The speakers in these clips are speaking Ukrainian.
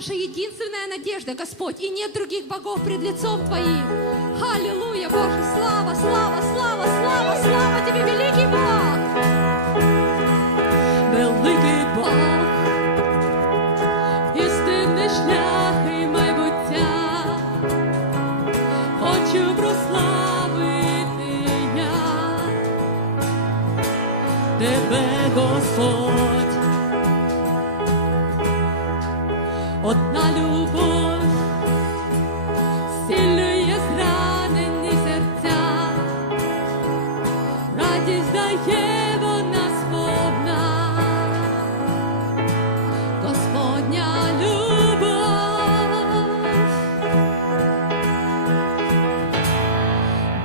наша единственная надежда, Господь, и нет других богов пред лицом Твоим. Аллилуйя, Боже, слава, слава, слава, слава, слава Тебе, великий Бог! Великий Бог, істинний шлях і майбуття, хочу прославити я Тебе, Господь. Одна любов зцілює зранені серця, радість дає вона сповна, Господня любов.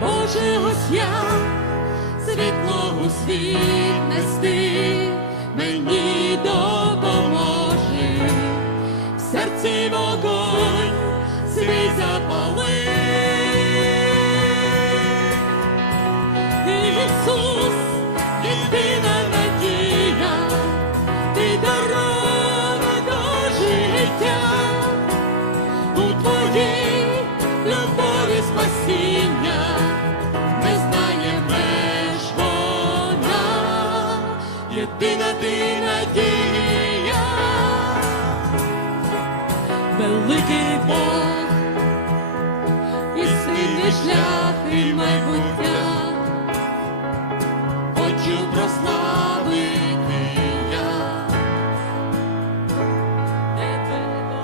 Боже, ось я світло у світ нести, любові спасіння. Не знає меж єдина ти надія, великий Бог, і сильний шлях майбуття, хочу прославити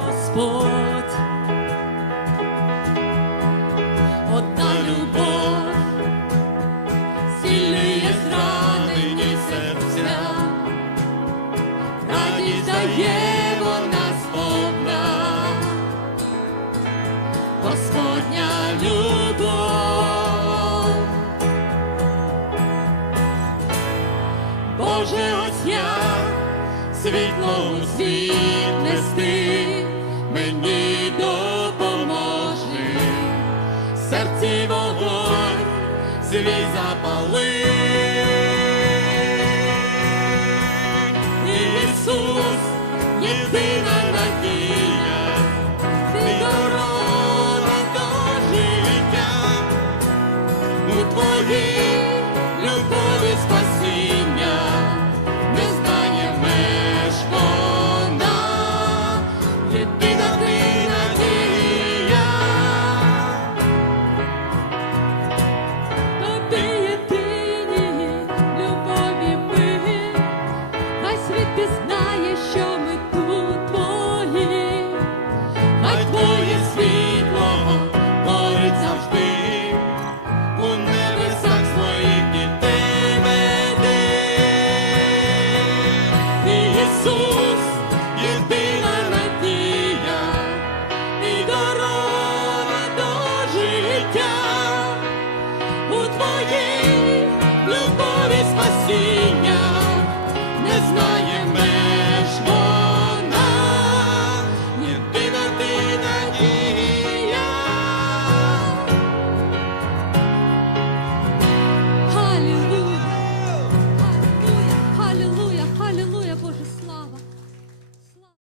Господь. Зцілює зранені серця, радість дає вона сповна, Господня любов. Боже, ось я світло у світ нести, мені допоможи серці вогонь свій запали. Життя у твоїй любові спасіння.